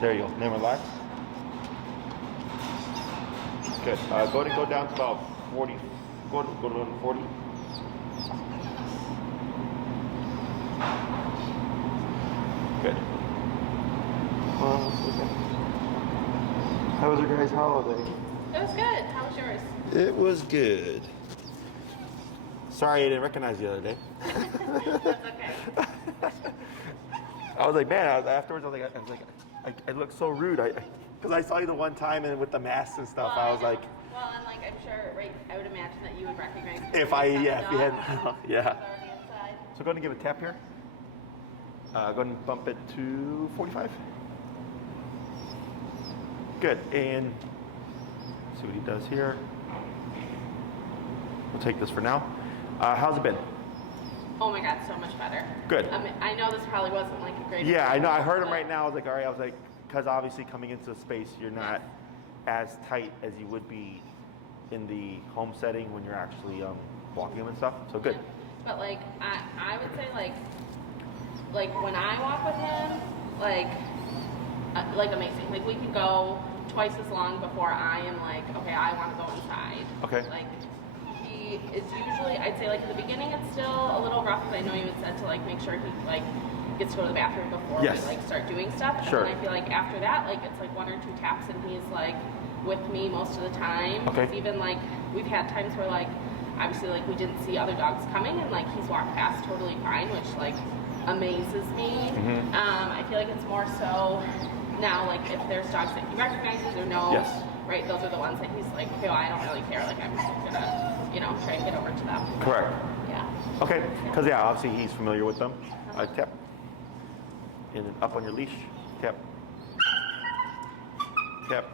There you go. Then relax. Good. Go ahead and go down to about 40. Go to 40. Good. How was your guys' holiday? It was good. How was yours? It was good. Sorry I didn't recognize you the other day. That's okay. I was like, man, afterwards I was like, I look so rude. Because I saw you the one time and with the masks and stuff, Well, I was like. Well, and like I'm sure, right? I would imagine that you would recognize me If I, you yeah, if you had, yeah. already inside. So go ahead and give it a tap here. Go ahead and bump it to 45. Good, and see what he does here. We'll take this for now. How's it been? Oh my God, so much better. Good. I mean, I know this probably wasn't like a great. Yeah, I know. I heard him right now. I was like, all right. I was like, because obviously coming into the space, you're not as tight as you would be in the home setting when you're actually walking him and stuff. So good. Yeah. But like, I would say like when I walk with him, like amazing. Like we can go twice as long before I am like, okay, I want to go inside. Okay. Like he is usually, I'd say like at the beginning it's still a little rough because I know you had said to like make sure he like gets to go to the bathroom before we like start doing stuff. Sure. And I feel like after that, like it's like 1 or 2 taps and he's like with me most of the time. Okay. Even like we've had times where like obviously like we didn't see other dogs coming and like he's walked past totally fine, which like amazes me. Mm-hmm. I feel like it's more so now like if there's dogs that he recognizes or knows, right, those are the ones that he's like, okay, well, I don't really care, like I'm just gonna, you know, try and get over to them. Correct. Yeah. Okay, because obviously he's familiar with them. Tap. And then up on your leash. Tap. Tap.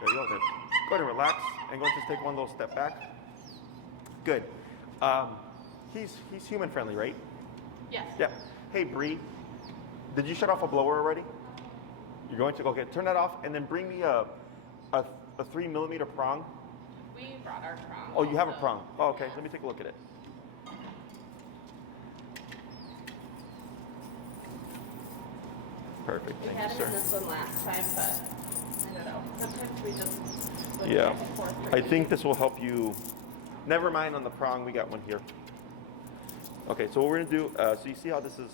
There you go. Then go ahead and relax and go ahead and just take one little step back. Good. He's human friendly, right? Yes. Yeah. Hey, Bree, did you shut off a blower already? You're going to? Okay, turn that off and then bring me a 3mm prong. We brought our prong. Oh, you have a prong. Oh, okay. Let me take a look at it. Perfect. We Thank had you, it in sir. this one last time, but I don't know. Sometimes we just go Yeah. back and forth. I think this will help you. Never mind on the prong. We got one here. Okay, so what we're gonna do, so you see how this is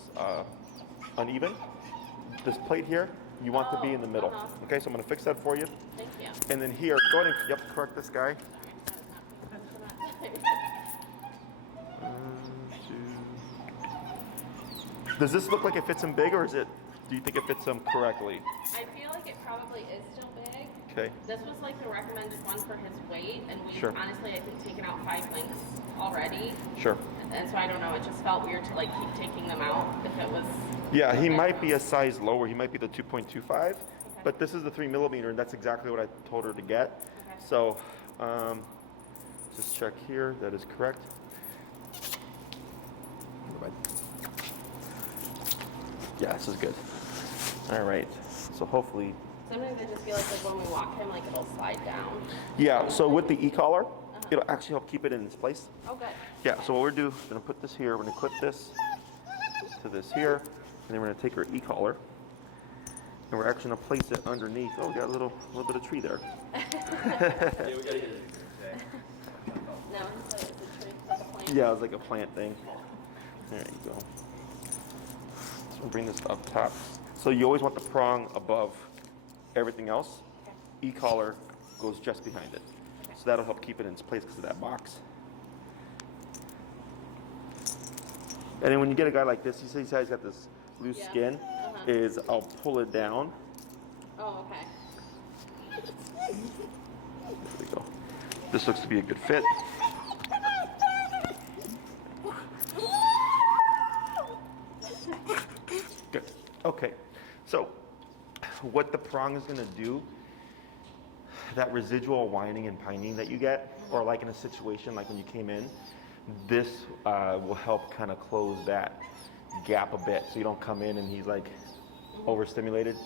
uneven? This plate here, you want to be in the middle. Okay, so I'm gonna fix that for you. Thank you. And then here, go ahead and correct this guy. Does this look like it fits him big, or do you think it fits him correctly? I feel like it probably is still big. Okay. This was like the recommended one for his weight, and we've honestly, I think, taken out 5 links already. Sure. And so I don't know, it just felt weird to like keep taking them out if it was. Yeah, he might be a size lower. He might be the 2.25, but this is the 3mm, and that's exactly what I told her to get. Okay. So, just check here. That is correct. Yeah, this is good. All right. So hopefully. Sometimes I just feel like when we walk him, like it'll slide down. Yeah. So with the e-collar, it'll actually help keep it in its place. Oh, good. Yeah. So what we're gonna do, we're gonna put this here. We're gonna clip this to this here, and then we're gonna take our e-collar, and we're actually gonna place it underneath. Oh, we got a little bit of tree there. Yeah, we gotta get it. No, it's a tree, like a plant. Yeah, it was like a plant thing. There you go. So we'll bring this up top. So you always want the prong above everything else. Okay. E-collar goes just behind it. Okay. So that'll help keep it in its place because of that box. And then when you get a guy like this, you see he's got this loose skin, is I'll pull it down. Oh, okay. There we go. This looks to be a good fit. Good. Okay. So what the prong is going to do, that residual whining and pining that you get, or like in a situation like when you came in, this will help kind of close that gap a bit so you don't come in and he's like overstimulated.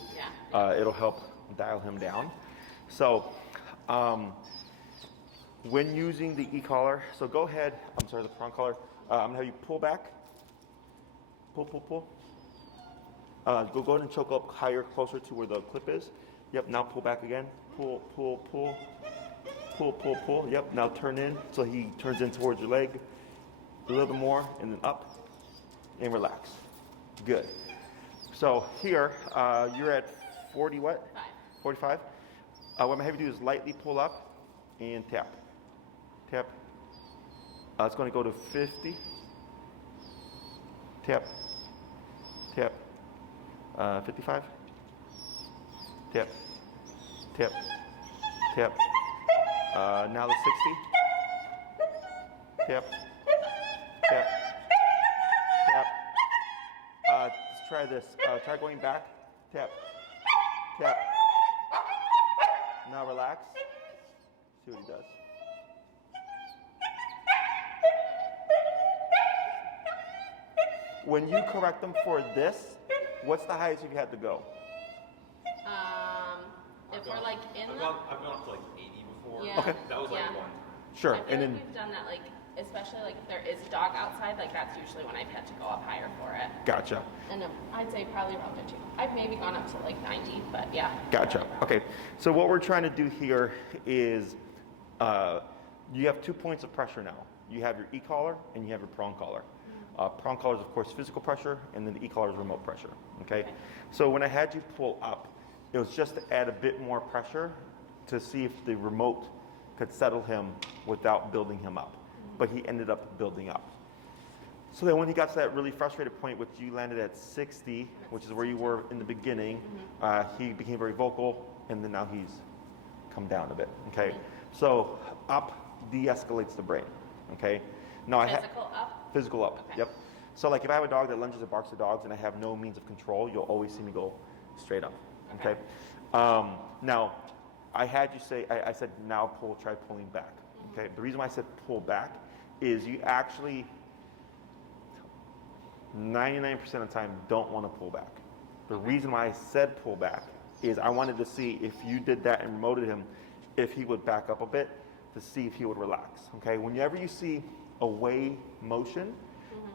Yeah. It'll help dial him down. So when using the e-collar, so go ahead, I'm sorry, the prong collar, I'm gonna have you pull back. Pull. Go ahead and choke up higher, closer to where the clip is. Yep, now pull back again. Pull, pull, pull. Pull, pull, pull. Yep, now turn in so he turns in towards your leg. A little bit more, and then up, and relax. Good. So here, you're at 40 what? 45. What I'm going to have you do is lightly pull up and tap. Tap. It's going to go to 50. Tap. Tap. 55. Tap. Tap. Tap. Now the 60. Tap. Tap. Tap. Let's try this. Try going back. Tap. Tap. Now relax. See what he does. When you correct them for this, what's the highest you've had to go? If we're like in I've the... gone up to like 80 before. Yeah. Okay. That was like Yeah. one. Sure. I feel And like then we've done that, like, especially like if there is a dog outside, like that's usually when I've had to go up higher for it. gotcha. And I'd say probably around 50. I've maybe gone up to like 90, but yeah. Gotcha. Okay. So what we're trying to do here is you have 2 points of pressure now. You have your e-collar and you have your prong collar. Prong collar is, of course, physical pressure, and then the e-collar is remote pressure. Okay? So when I had you pull up, it was just to add a bit more pressure to see if the remote could settle him without building him up. But he ended up building up. So then when he got to that really frustrated point, which you landed at 60, which is where you were in the beginning, he became very vocal, and then now he's come down a bit. Okay? So up de-escalates the brain. Okay? Now Physical up? Physical up. Okay. Yep. So like if I have a dog that lunges and barks at dogs and I have no means of control, you'll always see me go straight up. Okay. Now, I had you say, I said now pull, try pulling back. Okay. The reason why I said pull back is you actually 99% of the time don't want to pull back. The reason why I said pull back is I wanted to see if you did that and remoted him, if he would back up a bit to see if he would relax. Okay. Whenever you see away motion,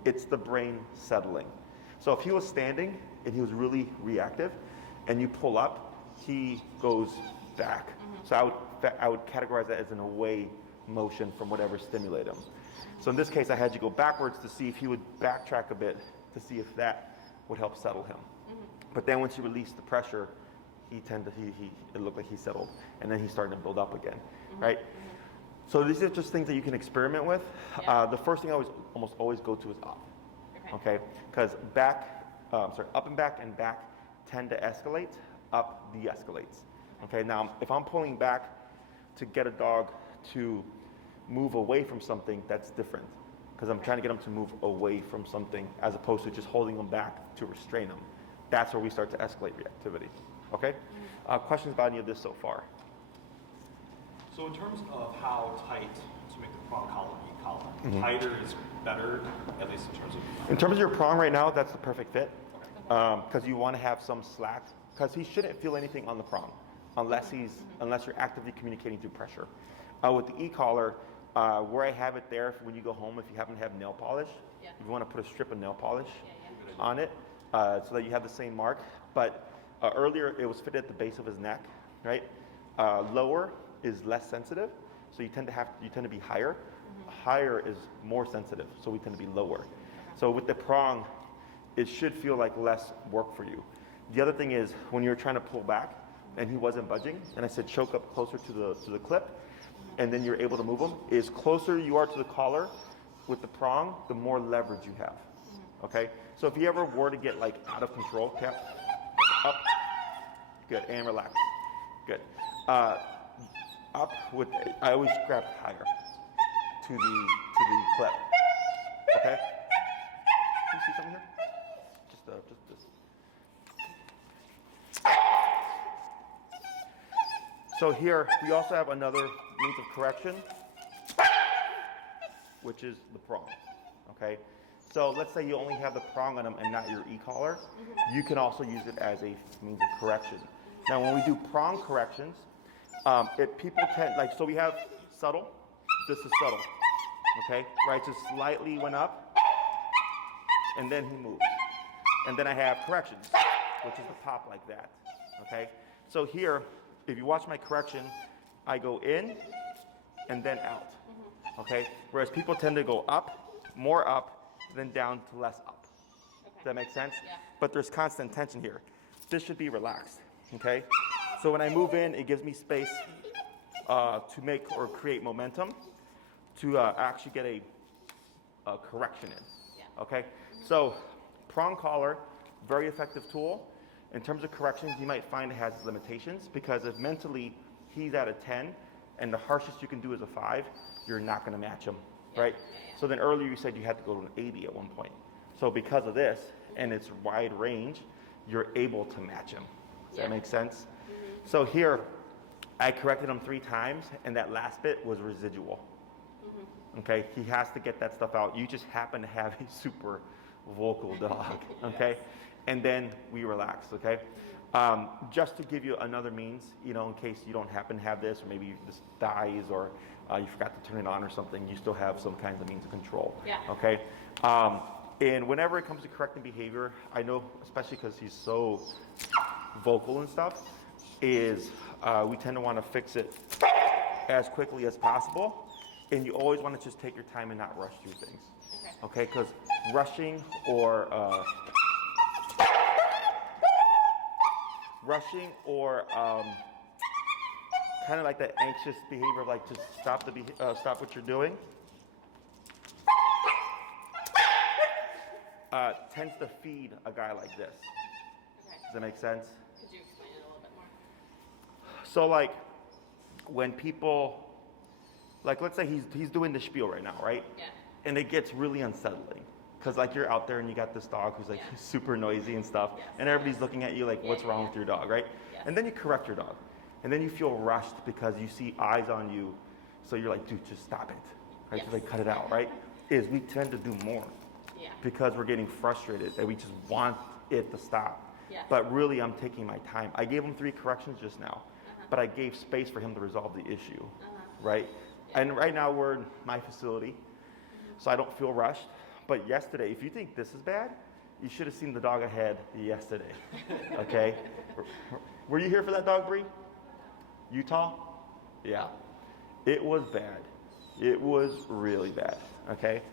it's the brain settling. So if he was standing and he was really reactive and you pull up, he goes back. So I would categorize that as an away motion from whatever stimulated him. So in this case, I had you go backwards to see if he would backtrack a bit to see if that would help settle him. But then once you release the pressure, it looked like he settled, and then he started to build up again, right? So these are just things that you can experiment with. Yeah. The first thing I almost always go to is up, okay? Because up and back tend to escalate, up de-escalates. Okay, now if I'm pulling back to get a dog to move away from something, that's different. Because I'm trying to get them to move away from something as opposed to just holding them back to restrain them. That's where we start to escalate reactivity. Okay? Questions about any of this so far? So in terms of how tight to make the prong collar e-collar, tighter is better, at least in terms of... In terms of your prong right now, that's the perfect fit. Because you want to have some slack. Because he shouldn't feel anything on the prong unless you're actively communicating through pressure. With the e-collar, where I have it there, when you go home, if you happen to have nail polish, if you want to put a strip of nail polish on it, so that you have the same mark. But earlier, it was fitted at the base of his neck, right? Lower is less sensitive, so you tend to be higher. Higher is more sensitive, so we tend to be lower. So with the prong, it should feel like less work for you. The other thing is when you're trying to pull back and he wasn't budging, and I said choke up closer to the clip, and then you're able to move him, is closer you are to the collar with the prong, the more leverage you have. Okay? So if you ever were to get like out of control, tap, up, good, and relax, good. Up with, I always grab higher to the clip. Okay? Can you see something here? Just this. So here we also have another means of correction, which is the prong. Okay? So let's say you only have the prong on them and not your e-collar. You can also use it as a means of correction. Now when we do prong corrections, people tend, like, so we have subtle, this is subtle, okay? Right, just slightly went up, and then he moves. And then I have corrections. which is the pop like that, okay? So here, if you watch my correction, I go in and then out, okay? Whereas people tend to go up, more up, then down to less up. Does that make sense? Yeah. But there's constant tension here. This should be relaxed, okay? So when I move in, it gives me space to make or create momentum to actually get a correction in, okay? So prong collar, very effective tool. In terms of corrections, you might find it has limitations because if mentally he's at a 10 and the harshest you can do is a 5, you're not gonna match him, right? So then earlier you said you had to go to an 80 at one point. So because of this and its wide range, you're able to match him. Does that make sense? So here, I corrected him 3 times and that last bit was residual. Okay, he has to get that stuff out. You just happen to have a super vocal dog, okay? And then we relax, okay? Just to give you another means, you know, in case you don't happen to have this, or maybe this dies, or you forgot to turn it on or something, you still have some kinds of means of control, okay? And whenever it comes to correcting behavior, I know, especially because he's so vocal and stuff, is we tend to want to fix it as quickly as possible. And you always want to just take your time and not rush through things. Okay? Because rushing or kind of like that anxious behavior of like just stop what you're doing tends to feed a guy like this. Does that make sense? Could you explain it a little bit more? So like when people, like let's say he's doing the spiel right now, right? Yeah. And it gets really unsettling. Because like you're out there and you got this dog who's like super noisy and stuff, and everybody's looking at you like, what's wrong with your dog, right? And then you correct your dog. And then you feel rushed because you see eyes on you. So you're like, dude, just stop it. Right? Just like cut it out, right? Is we tend to do more. Because we're getting frustrated and we just want it to stop. But really I'm taking my time. I gave him 3 corrections just now, but I gave space for him to resolve the issue, right? And right now we're in my facility, so I don't feel rushed. But yesterday, if you think this is bad, you should have seen the dog ahead yesterday, okay? Were you here for that dog, Bree? Utah? Yeah. It was bad. It was really bad, okay?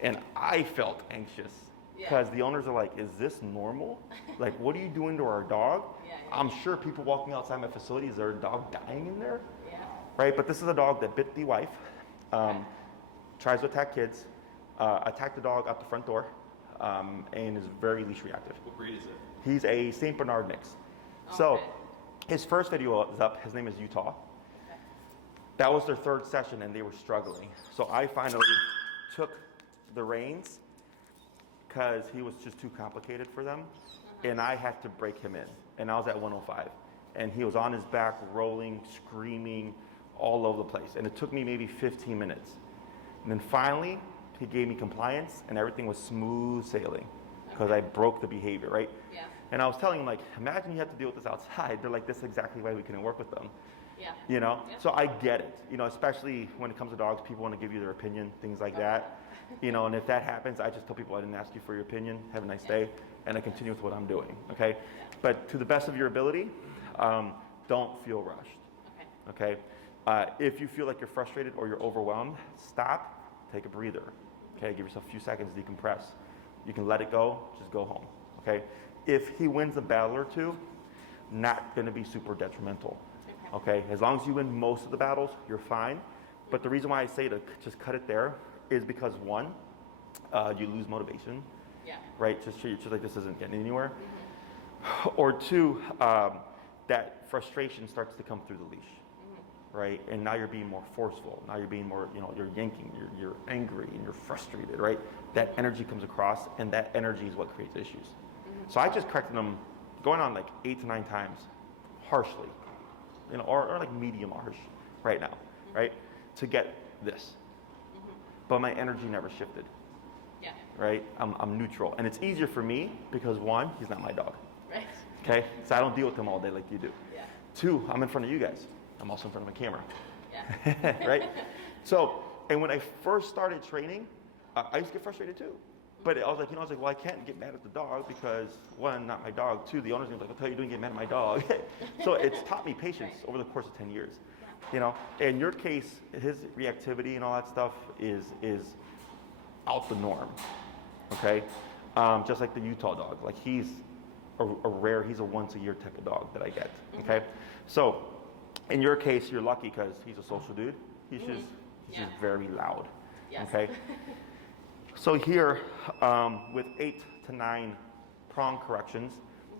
And I felt anxious because the owners are like, is this normal? Like, what are you doing to our dog? I'm sure people walking outside my facility, is there a dog dying in there? Right, but this is a dog that bit the wife, tries to attack kids, attacked the dog out the front door, and is very leash reactive. What breed is it? He's a St. Bernard mix. So his first video is up, his name is Utah. That was their 3rd session and they were struggling. So I finally took the reins because he was just too complicated for them. And I had to break him in. And I was at 105. And he was on his back, rolling, screaming, all over the place. And it took me maybe 15 minutes. And then finally, he gave me compliance and everything was smooth sailing because I broke the behavior, right? And I was telling him, like, imagine you have to deal with this outside. They're like, this is exactly why we couldn't work with them. You know? So I get it. You know, especially when it comes to dogs, people want to give you their opinion, things like that. You know, and if that happens, I just tell people I didn't ask you for your opinion. Have a nice day. And I continue with what I'm doing, okay? But to the best of your ability, don't feel rushed, okay? If you feel like you're frustrated or you're overwhelmed, stop, take a breather, okay? Give yourself a few seconds to decompress. You can let it go, just go home, okay? If he wins a battle or 2, not gonna be super detrimental, okay? As long as you win most of the battles, you're fine. But the reason why I say to just cut it there is because 1, you lose motivation, right? Just like this isn't getting anywhere. Or 2, that frustration starts to come through the leash, right? And now you're being more forceful. Now you're being more, you know, you're yanking, you're angry and you're frustrated, right? That energy comes across and that energy is what creates issues. So I just corrected them going on like 8 to 9 times harshly, you know, or like medium harsh right now, right? To get this. But my energy never shifted. Right? I'm neutral. And it's easier for me because 1, he's not my dog. Okay? So I don't deal with him all day like you do. 2, I'm in front of you guys. I'm also in front of my camera. Right? So, and when I first started training, I used to get frustrated too. But I was like, well, I can't get mad at the dog because one, not my dog. Two, the owner's gonna be like, I'll tell you, don't get mad at my dog. So it's taught me patience over the course of 10 years. In your case, his reactivity and all that stuff is out the norm. Okay, just like the Utah dog, like he's he's a once a year type of dog that I get. Okay, so in your case, you're lucky because he's a social dude. He's just very loud. Yes. Okay. So here, with 8 to 9 prong corrections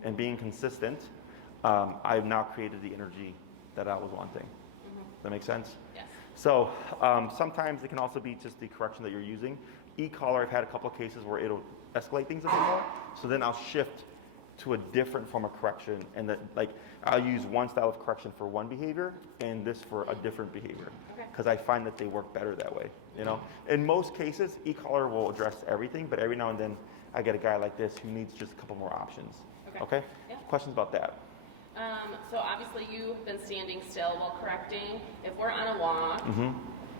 and being consistent, I've now created the energy that I was wanting. Does that make sense? Yes. So sometimes it can also be just the correction that you're using. E-collar, I've had a couple of cases where it'll escalate things a bit more. So then I'll shift to a different form of correction, and that I'll use one style of correction for one behavior and this for a different behavior, because I find that they work better that way. In most cases, e-collar will address everything, but every now and then I get a guy like this who needs just a couple more options. Okay? Yeah. Questions about that? So obviously you've been standing still while correcting. If we're on a walk,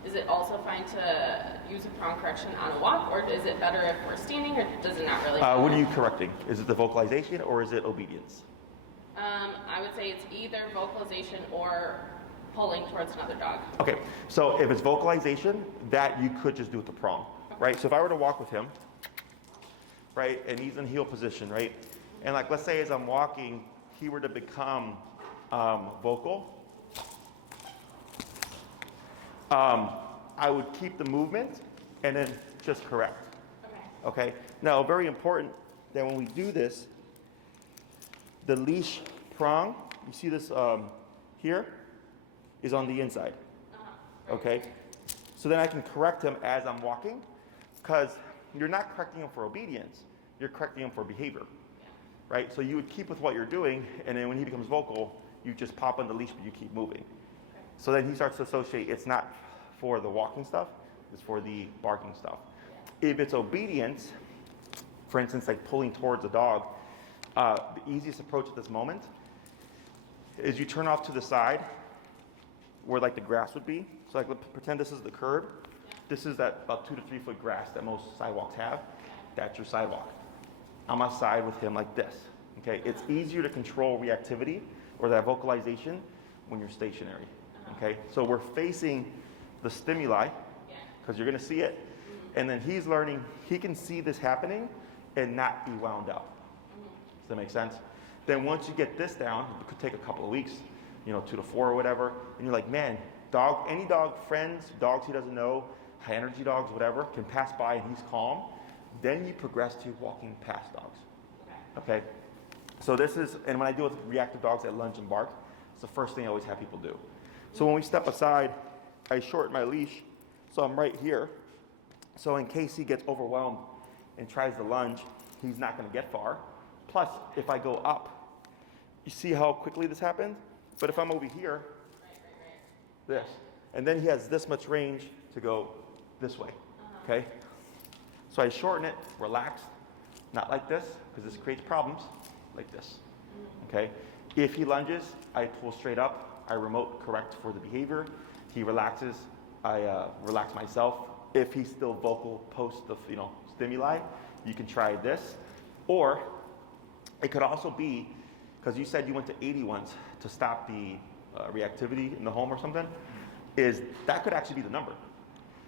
is it also fine to use a prong correction on a walk, or is it better if we're standing, or does it not really matter? What are you correcting? Is it the vocalization or is it obedience? I would say it's either vocalization or pulling towards another dog. Okay, so if it's vocalization, that you could just do with the prong, right? So if I were to walk with him, right, and he's in heel position, right, and let's say as I'm walking, he were to become vocal, I would keep the movement and then just correct. Okay. Now, very important that when we do this, the leash prong, you see this here, is on the inside. Okay. So then I can correct him as I'm walking, because you're not correcting him for obedience, you're correcting him for behavior. Right? So you would keep with what you're doing, and then when he becomes vocal, you just pop on the leash, but you keep moving. So then he starts to associate it's not for the walking stuff, it's for the barking stuff. If it's obedience, for instance, like pulling towards a dog, the easiest approach at this moment is you turn off to the side where the grass would be. So pretend this is the curb. This is that about 2 to 3 foot grass that most sidewalks have. That's your sidewalk. I'm outside with him like this. Okay, it's easier to control reactivity or that vocalization when you're stationary. Okay, so we're facing the stimuli because you're going to see it, and then he's learning. He can see this happening and not be wound up. Does that make sense? Then once you get this down, it could take a couple of weeks, 2 to 4 or whatever, and you're like, man, any dog, friends, dogs he doesn't know, high energy dogs, whatever, can pass by and he's calm. Then you progress to walking past dogs. Okay? So this is, and when I deal with reactive dogs that lunge and bark, it's the first thing I always have people do. So when we step aside, I shorten my leash, so I'm right here. So in case he gets overwhelmed and tries to lunge, he's not going to get far. Plus, if I go up, you see how quickly this happened? But if I'm over here, this, and then he has this much range to go this way, okay? So I shorten it, relax, not like this, because this creates problems, like this, okay? If he lunges, I pull straight up, I remote correct for the behavior. He relaxes, I relax myself. If he's still vocal post the stimuli, you can try this. Or it could also be, because you said you went to 80 once to stop the reactivity in the home or something, is that could actually be the number.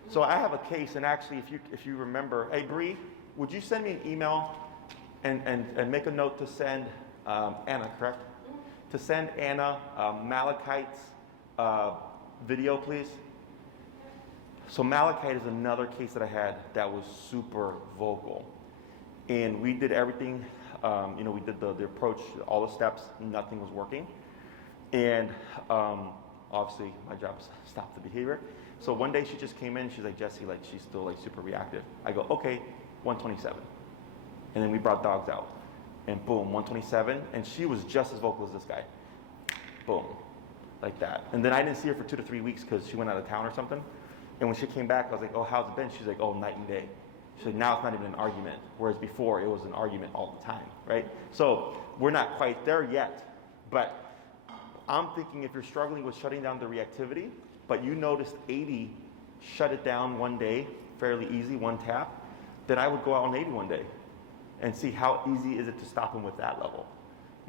So I have a case, and actually, if you remember, hey Bree, would you send me an email and make a note to send Anna, correct? To send Anna Malachite's video, please. So Malachite is another case that I had that was super vocal, and we did everything. We did the approach, all the steps, nothing was working, and obviously my job is to stop the behavior. So one day she just came in, she's like, Jesse, she's still super reactive. I go, okay, 127. And then we brought dogs out. And boom, 127. And she was just as vocal as this guy. Boom, like that. And then I didn't see her for 2 to 3 weeks because she went out of town or something. And when she came back, I was like, oh, how's it been? She's like, oh, night and day. She's like, now it's not even an argument. Whereas before, it was an argument all the time, right? So we're not quite there yet. But I'm thinking if you're struggling with shutting down the reactivity, but you noticed 80 shut it down one day, fairly easy, one tap, then I would go out on 80 one day and see how easy is it to stop him with that level.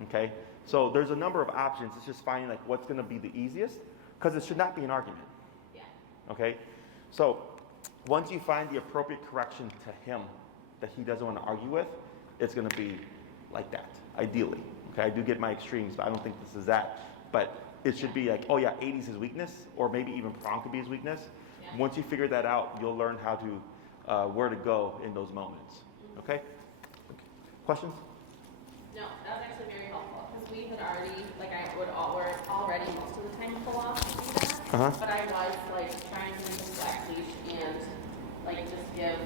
Okay? So there's a number of options. It's just finding like what's going to be the easiest, because it should not be an argument. Yeah. Okay? So once you find the appropriate correction to him that he doesn't want to argue with, it's going to be like that, ideally. Okay? I do get my extremes, but I don't think this is that. But it should be like, oh yeah, 80 is his weakness, or maybe even prong could be his weakness. Yeah. Once you figure that out, you'll learn how to, where to go in those moments. Okay? Questions? No, that was actually very helpful because we had already, like, I would already most of the time pull off and do that. Uh-huh. But I was like trying to use a slack leash and like just give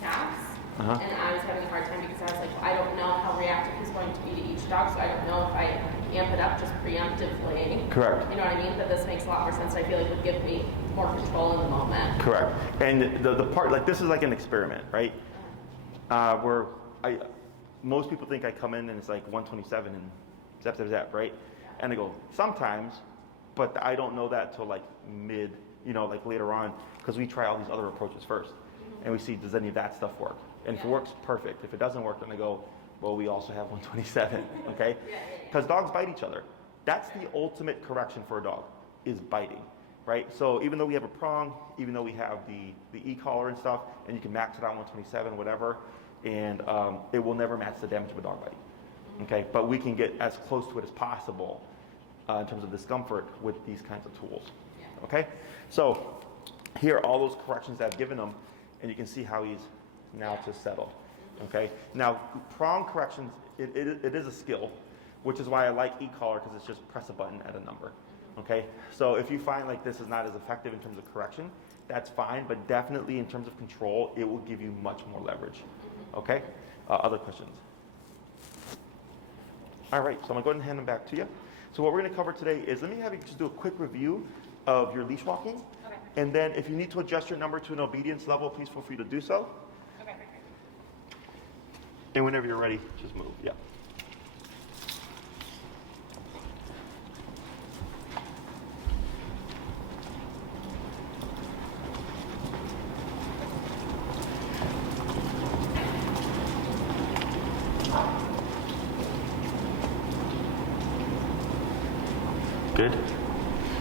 taps. Uh-huh. And I was having a hard time because I was like, I don't know how reactive he's going to be to each dog, so I don't know if I amp it up just preemptively. Correct. You know what I mean? But this makes a lot more sense. I feel like it would give me more control in the moment. Correct. And the part, like, this is like an experiment, right? Where most people think I come in and it's like 127 and zap, zap, zap, right? And I go, sometimes, but I don't know that till like mid, like later on, because we try all these other approaches first. And we see, does any of that stuff work? And if it works, perfect. If it doesn't work, then I go, well, we also have 127, okay? Because dogs bite each other. That's the ultimate correction for a dog, is biting, right? So even though we have a prong, even though we have the e-collar and stuff, and you can max it out 127, whatever, and it will never match the damage of a dog bite, okay? But we can get as close to it as possible in terms of discomfort with these kinds of tools, okay? So here are all those corrections that I've given him, and you can see how he's now just settled, okay? Now, prong corrections, it is a skill, which is why I like e-collar, because it's just press a button at a number, okay? So if you find like this is not as effective in terms of correction, that's fine, but definitely in terms of control, it will give you much more leverage, okay? Other questions? All right, so I'm gonna go ahead and hand them back to you. So what we're gonna cover today is, let me have you just do a quick review of your leash walking. Okay. And then if you need to adjust your number to an obedience level, please feel free to do so. Okay. And whenever you're ready, just move, yeah. Good.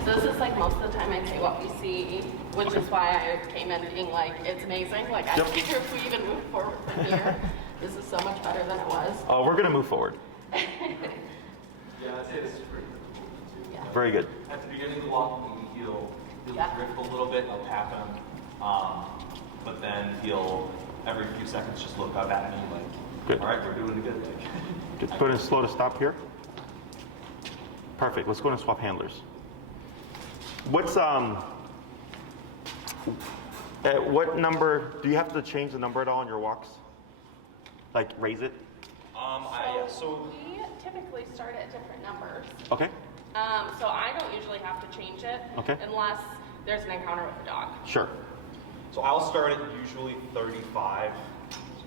So this is like most of the time I say what we see, which is why I came in being like, it's amazing. Like I don't care if we even move forward from here. This is so much better than it was. Oh, we're gonna move forward. Yeah, I'd say this is pretty good. Yeah. Very good. At the beginning of the walk, he'll drift a little bit, I'll tap him, but then he'll, every few seconds, just look up at me like, Good. all right, we're doing good. Like, Just put in slow to stop here. Perfect. Let's go and swap handlers. What's at what number do you have to change the number at all on your walks? Like raise it? So we typically start at different numbers. Okay. So I don't usually have to change it Okay. unless there's an encounter with a dog. Sure. So I'll start at usually 35,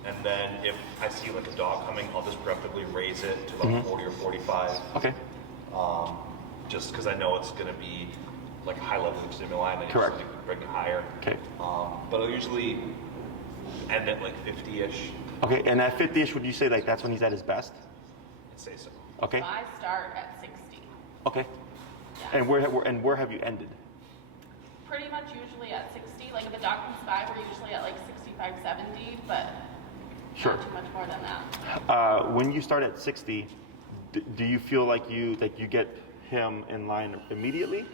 and then if I see like a dog coming, I'll just preemptively raise it to about 40 or 45. Okay. Just because I know it's going to be like a high level of stimuli, and then Correct. usually bring it higher. Okay. But I'll usually end at like 50-ish. Okay. And at 50-ish, would you say like that's when he's at his best? I'd say so. Okay. So I start at 60. Okay. Yeah. And where have you ended? Pretty much usually at 60. Like if a dog comes by, we're usually at like 65, 70, but Sure. not too much more than that. When you start at 60, do you feel like you get him in line immediately?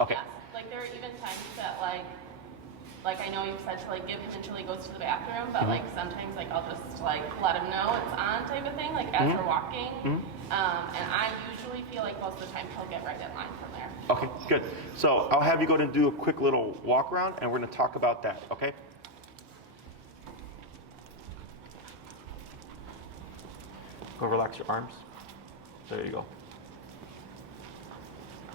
Okay. Yes. Like there are even times that like I know you've said to like give him until he goes to the bathroom, but like sometimes like I'll just like let him know it's on type of thing, like as we're walking. And I usually feel like most of the time he'll get right in line from there. Okay, good. So I'll have you go and do a quick little walk around, and we're going to talk about that, okay? Go relax your arms. There you go.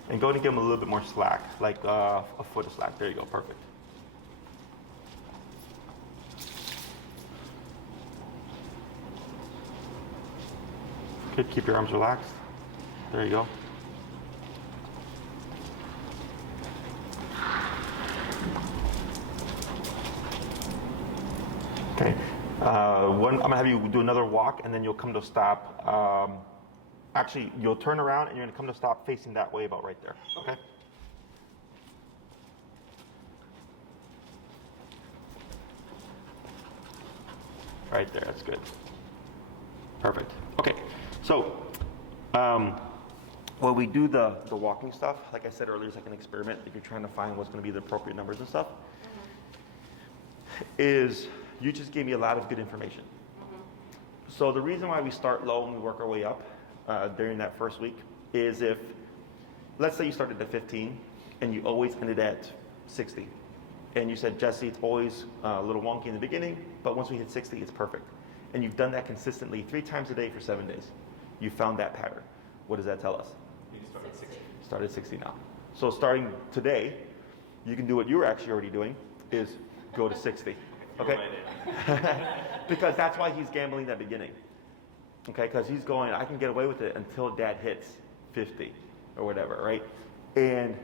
And go ahead and give him a little bit more slack, like a foot of slack. There you go, perfect. Good, keep your arms relaxed. There you go. Okay. I'm gonna have you do another walk, and then you'll come to a stop. Actually, you'll turn around, and you're gonna come to a stop facing that way, about right there. Okay. Right there. That's good. Perfect. Okay. So, when we do the walking stuff, like I said earlier, it's like an experiment. If you're trying to find what's going to be the appropriate numbers and stuff, is you just gave me a lot of good information. So the reason why we start low and we work our way up during that first week is if, let's say you started at 15 and you always ended at 60. And you said, Jesse, it's always a little wonky in the beginning, but once we hit 60, it's perfect. And you've done that consistently 3 times a day for 7 days. You found that pattern. What does that tell us? You start at 60. Start at 60 now. So starting today, you can do what you were actually already doing, is go to 60. Okay? Because that's why he's gambling that beginning. Okay? Because he's going, I can get away with it until dad hits 50 or whatever, right? And,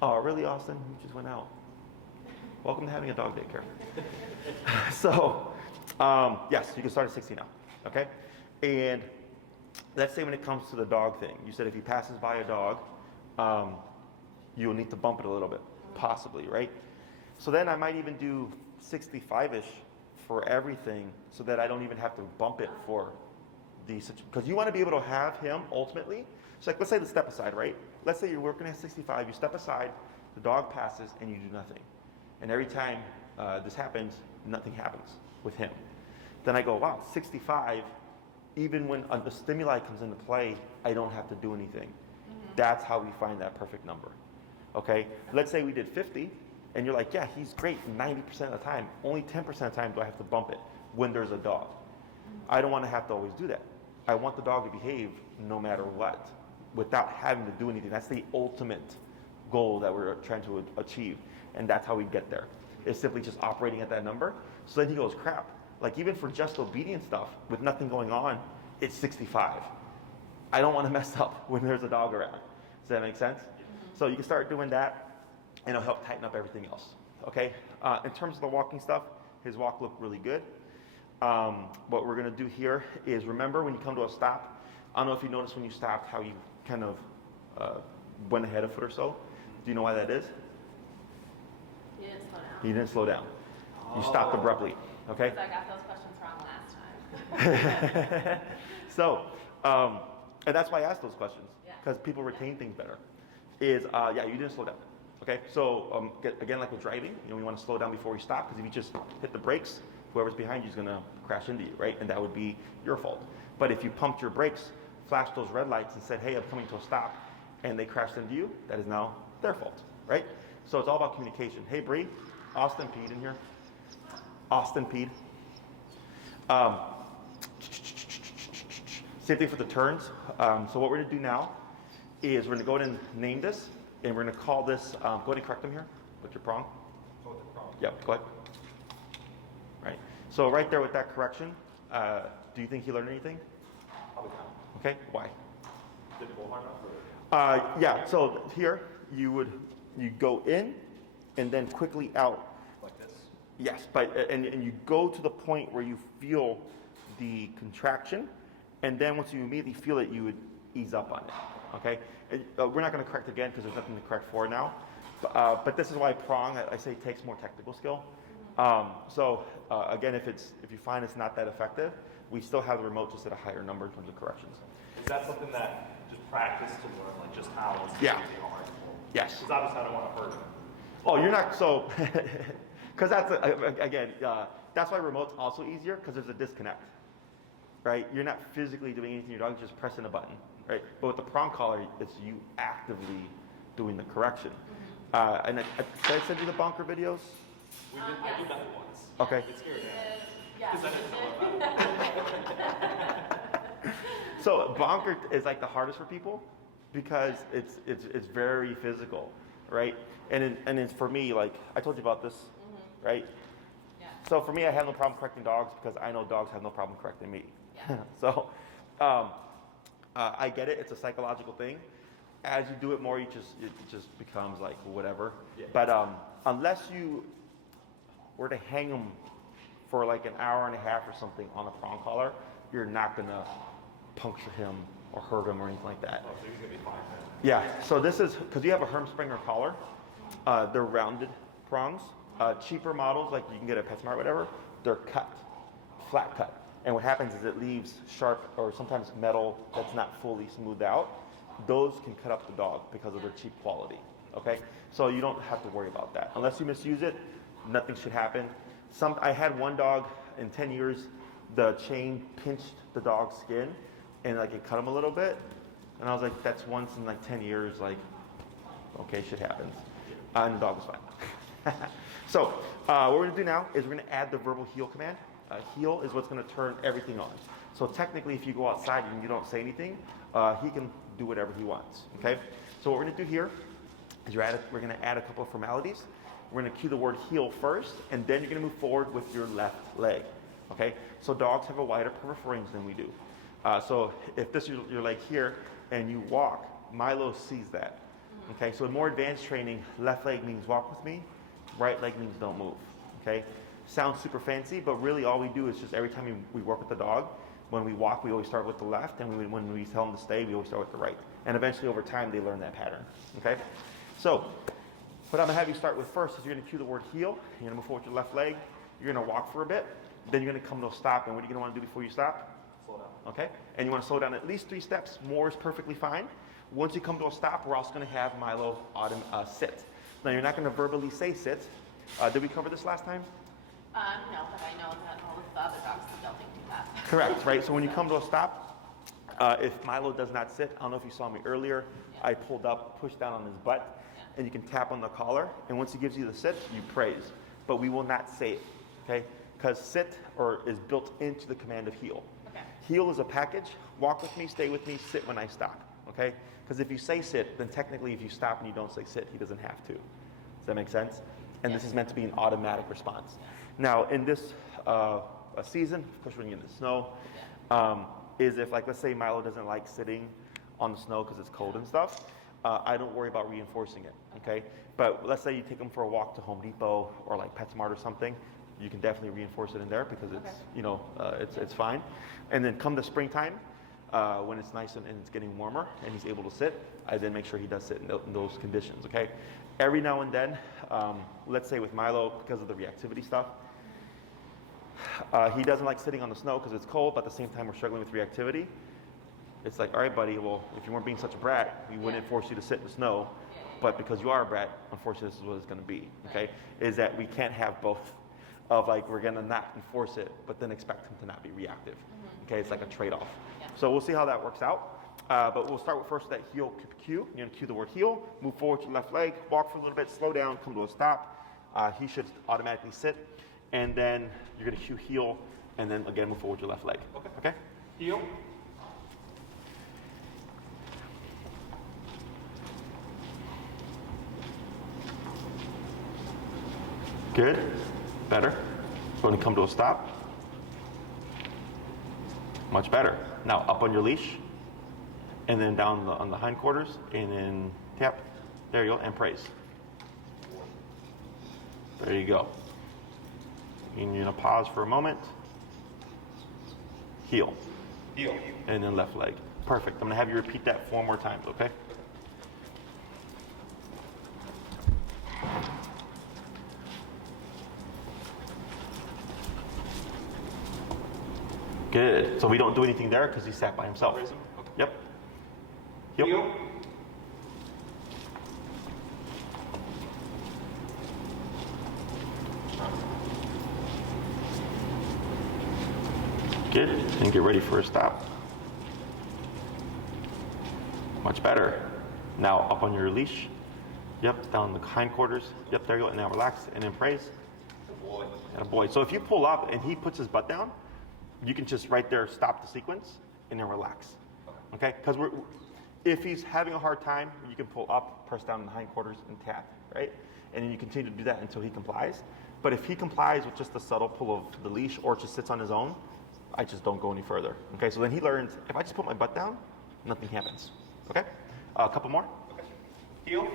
oh, really, Austin? You just went out. Welcome to having a dog daycare. So, yes, you can start at 60 now. Okay? And let's say when it comes to the dog thing, you said if he passes by a dog, you'll need to bump it a little bit, possibly, right? So then I might even do 65-ish for everything so that I don't even have to bump it for the situation. Because you want to be able to have him ultimately. So like, let's say the step aside, right? Let's say you're working at 65, you step aside, the dog passes, and you do nothing. And every time this happens, nothing happens with him. Then I go, wow, 65, even when the stimuli comes into play, I don't have to do anything. That's how we find that perfect number. Okay? Let's say we did 50, and you're like, yeah, he's great 90% of the time. Only 10% of the time do I have to bump it when there's a dog. I don't want to have to always do that. I want the dog to behave no matter what without having to do anything. That's the ultimate goal that we're trying to achieve. And that's how we get there. It's simply just operating at that number. So then he goes, crap. Like even for just obedience stuff with nothing going on, it's 65. I don't want to mess up when there's a dog around. Does that make sense? So you can start doing that, and it'll help tighten up everything else. Okay? In terms of the walking stuff, his walk looked really good. What we're going to do here is remember when you come to a stop, I don't know if you noticed when you stopped how you kind of went ahead a foot or so. Do you know why that is? You didn't slow down. You didn't slow down. You stopped abruptly. Okay? Because I got those questions wrong last time. So, and that's why I asked those questions, because people retain things better. Yeah, you didn't slow down. Okay, so again, like with driving, we want to slow down before we stop, because if you just hit the brakes, whoever's behind you is going to crash into you, right? And that would be your fault. But if you pumped your brakes, flashed those red lights, and said, hey, I'm coming to a stop, and they crashed into you, that is now their fault, right? So it's all about communication. Hey, Bree, Austin peed in here. Austin peed. Same thing for the turns. So what we're going to do now is we're going to go ahead and name this, and we're going to call this, go ahead and correct them here with your prong. Yep, go ahead. Right. So right there with that correction, do you think he learned anything? Probably not. Okay, why? Did it go hard enough? Yeah, so here you go in and then quickly out. Like this? Yes, and you go to the point where you feel the contraction, and then once you immediately feel it, you would ease up on it, okay? We're not going to correct again because there's nothing to correct for now, but this is why prong, I say, takes more technical skill. Again, if you find it's not that effective, we still have the remote just at a higher number in terms of corrections. Is that something that just practice to learn, like just how it's Yeah. really hard? Yes. Because obviously I don't want to hurt him. Oh, you're not, so, because that's, again, that's why remote's also easier, because there's a disconnect, right? You're not physically doing anything, your dog's just pressing a button, right? But with the prong collar, it's you actively doing the correction. And did I send you the bonker videos? I did that once. Okay. It scared me. Yeah. Because I didn't know about it. So bonker is like the hardest for people because it's very physical, right? And it's for me, like I told you about this, right? Yeah. So for me, I have no problem correcting dogs because I know dogs have no problem correcting me. Yeah. So I get it. It's a psychological thing. As you do it more, it just becomes like whatever. Yeah. But unless you were to hang them for like an hour and a half or something on a prong collar, you're not gonna puncture him or hurt him or anything like that. Oh, so he's gonna be fine. Yeah, so this is, because you have a Hermspringer collar, they're rounded prongs. Cheaper models, like you can get at PetSmart or whatever, they're cut, flat cut. And what happens is it leaves sharp or sometimes metal that's not fully smoothed out. Those can cut up the dog because of their cheap quality, okay? So you don't have to worry about that. Unless you misuse it, nothing should happen. I had one dog in 10 years, the chain pinched the dog's skin and like it cut him a little bit. And I was like, that's once in like 10 years, like, okay, shit happens. And the dog was fine. So what we're gonna do now is we're gonna add the verbal heel command. Heel is what's gonna turn everything on. So technically, if you go outside and you don't say anything, he can do whatever he wants, okay? So what we're gonna do here is we're gonna add a couple of formalities. We're gonna cue the word heel first, and then you're gonna move forward with your left leg, okay? So dogs have a wider peripheral range than we do. So if this is your leg here, and you walk, Milo sees that, okay? So in more advanced training, left leg means walk with me, right leg means don't move, okay? Sounds super fancy, but really all we do is just every time we work with the dog, when we walk, we always start with the left, and when we tell them to stay, we always start with the right. And eventually over time, they learn that pattern, okay? So what I'm gonna have you start with first is you're gonna cue the word heel, you're gonna move forward with your left leg, you're gonna walk for a bit, then you're gonna come to a stop, and what are you gonna wanna do before you stop? Slow down. Okay, and you want to slow down at least 3 steps. More is perfectly fine. Once you come to a stop, we're also going to have Milo sit. Now, you're not going to verbally say sit. Did we cover this last time? No, but I know that all of the other dogs in the building do that. Correct, right? So when you come to a stop, if Milo does not sit, I don't know if you saw me earlier, I pulled up, pushed down on his butt, and you can tap on the collar, and once he gives you the sit, you praise. But we will not say it, okay? Because sit is built into the command of heel. Heel is a package. Walk with me, stay with me, sit when I stop, okay? Because if you say sit, then technically if you stop and you don't say sit, he doesn't have to. Does that make sense? And this is meant to be an automatic response. Now, in this season, especially when you're in the snow, is if, like, let's say Milo doesn't like sitting on the snow because it's cold and stuff, I don't worry about reinforcing it, okay? But let's say you take him for a walk to Home Depot or like PetSmart or something, you can definitely reinforce it in there because it's, it's fine. And then come the springtime, when it's nice and it's getting warmer and he's able to sit, I then make sure he does sit in those conditions, okay? Every now and then, let's say with Milo, because of the reactivity stuff, he doesn't like sitting on the snow because it's cold, but at the same time we're struggling with reactivity. It's like, all right, buddy, well, if you weren't being such a brat, we wouldn't force you to sit in the snow. But because you are a brat, unfortunately, this is what it's going to be, okay? Is that we can't have both. Of like, we're gonna not enforce it, but then expect him to not be reactive. Okay, it's like a trade-off. So we'll see how that works out. But we'll start with first that heel cue. You're gonna cue the word heel, move forward to your left leg, walk for a little bit, slow down, come to a stop. He should automatically sit. And then you're gonna cue heel, and then again, move forward to your left leg. Okay? Heel. Good. Better. Going to come to a stop. Much better. Now up on your leash, and then down on the hindquarters, and then tap. There you go, and praise. There you go. And you're gonna pause for a moment. Heel. Heel. And then left leg. Perfect. I'm gonna have you repeat that 4 more times, okay? Good. So we don't do anything there because he sat by himself. Raise him? Okay. Yep. Yep. Heel. Good. And get ready for a stop. Much better. Now up on your leash. Yep. Down the hindquarters. Yep. There you go. And now relax and then praise. Boy. And a boy. So if you pull up and he puts his butt down, you can just right there stop the sequence and then relax. Okay? Because if he's having a hard time, you can pull up, press down in the hindquarters, and tap, right? And then you continue to do that until he complies. But if he complies with just the subtle pull of the leash or just sits on his own, I just don't go any further. Okay? So then he learns, if I just put my butt down, nothing happens. Okay? A couple more. Okay. Heel.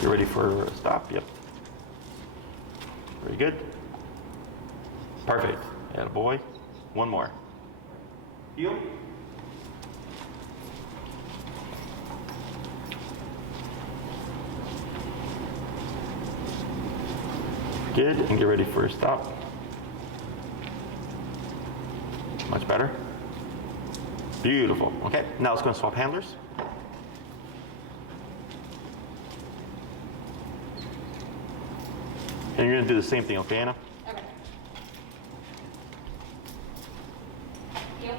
You're ready for a stop? Yep. Very good. Perfect. Attaboy. One more. Heel. Good, and get ready for a stop. Much better. Beautiful. Okay, now let's go and swap handlers. And you're gonna do the same thing, okay, Anna? Okay. Heel.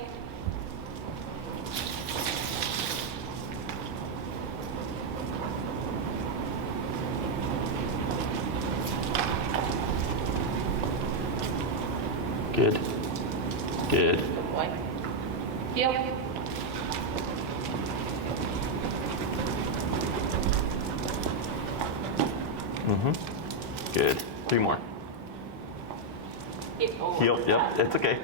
Good. Good. Good boy. Heel. Good. 3 more. Oh, Heel. Yep, it's okay.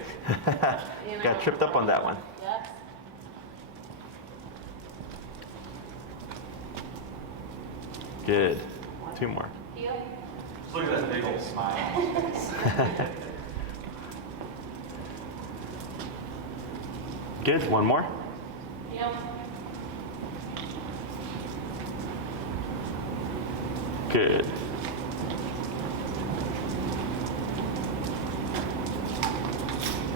Got tripped up on that one. Yes. Good. 2 more. Heel. Just look at that big old smile. Good. 1 more. Heel. Good.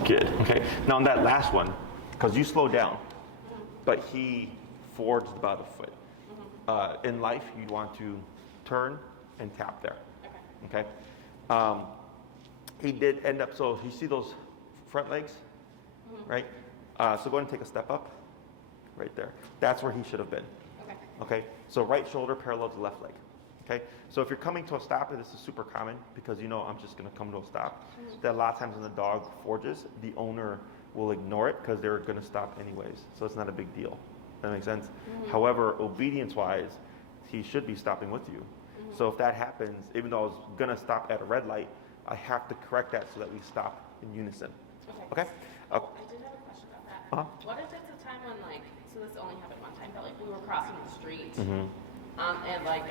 Good. Okay. Now on that last one, because you slowed down, but he forged about a foot. In life, you'd want to turn and tap there. Okay. Okay. He did end up. So you see those front legs, right? So go ahead and take a step up, right there. That's where he should have been. Okay. Okay. So right shoulder parallel to left leg. Okay, so if you're coming to a stop, and this is super common because you know I'm just going to come to a stop, that a lot of times when the dog forges, the owner will ignore it because they're going to stop anyways. So it's not a big deal. That makes sense? However, obedience-wise, he should be stopping with you. So if that happens, even though I was going to stop at a red light, I have to correct that so that we stop in unison. Okay? I did have a question about that. Uh-huh. What if it's a time when, like, so this only happened one time, but like we were crossing the street, and like